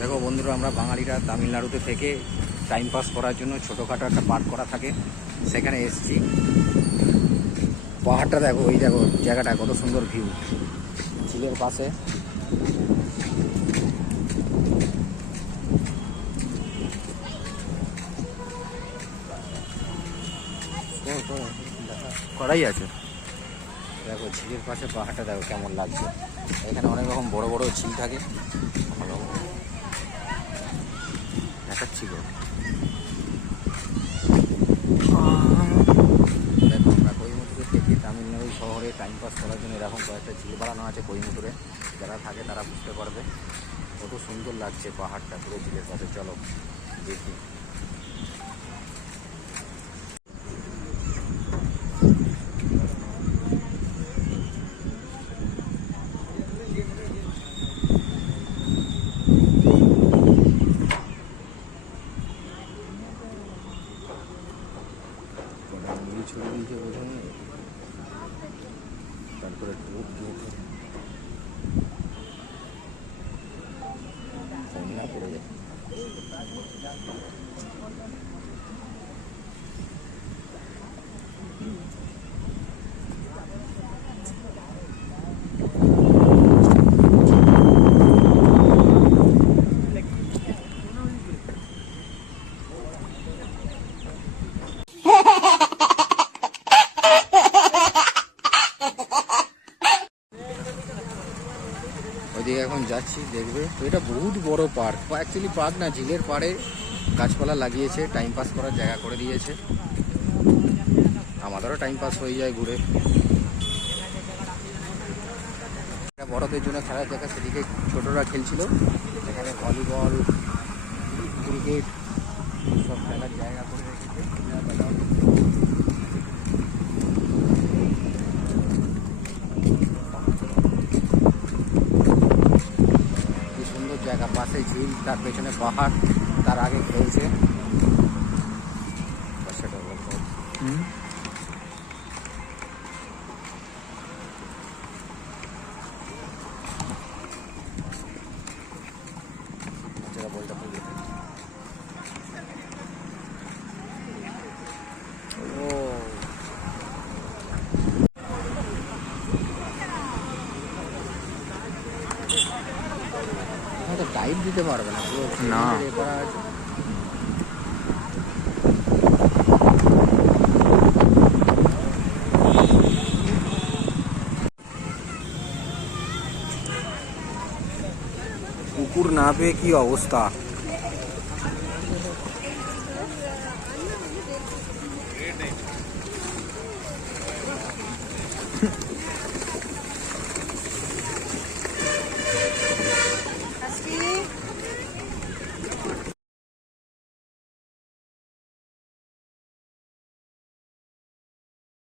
দেখো বন্ধুরা, আমরা বাঙালিরা তামিলনাড়ুতে থেকে টাইম পাস করার জন্য ছোটোখাটো একটা পার্ক করা থাকে, সেখানে এসেছি। পাহাড়টা দেখো, ওই দেখো জায়গাটা কত সুন্দর ভিউ, ঝিলের পাশে। করাই আছে, দেখো ঝিলের পাশে পাহাড়টা দেখো কেমন লাগছে। এখানে অনেক রকম বড় বড় ঝিল থাকে, দেখাচ্ছি গো। দেখো আমরা কোয়েম্বাটুরে থেকে তামিলনাড়ু শহরে টাইম পাস করার জন্য এরকম কয়েকটা ঝিল বানানো আছে কোয়েম্বাটুরে। যারা থাকে তারা বুঝতে পারবে কত সুন্দর লাগছে পাহাড়টা পুরো ঝিলের পাশে। চলো দেখি। ছড়িয়ে দিয়েছে বোঝানো, তারপরে টোপ দিয়েছে, বন্যা পড়ে যায়। ওইদিকে এখন যাচ্ছি, দেখবে তো। এটা বহুত বড় পার্ক, অ্যাকচুয়ালি পার্ক না, ঝিলের পাড়ে গাছপালা লাগিয়েছে, টাইম পাস করার জায়গা করে দিয়েছে। আমাদেরও টাইম পাস হয়ে যায় ঘুরে। এটা বড়দের জন্য খেলার জায়গা, সেদিকে ছোটরা খেলছিল। এখানে ভলিবল, ক্রিকেট সব খেলার জায়গা করে রেখেছে। জায়গা, পাশে ঝিল, তার পেছনে পাহাড়, তার আগে খেলছে। বলটা পুজো গাইড দিতে পারবে না, না। কুকুর না পেয়ে কি অবস্থা।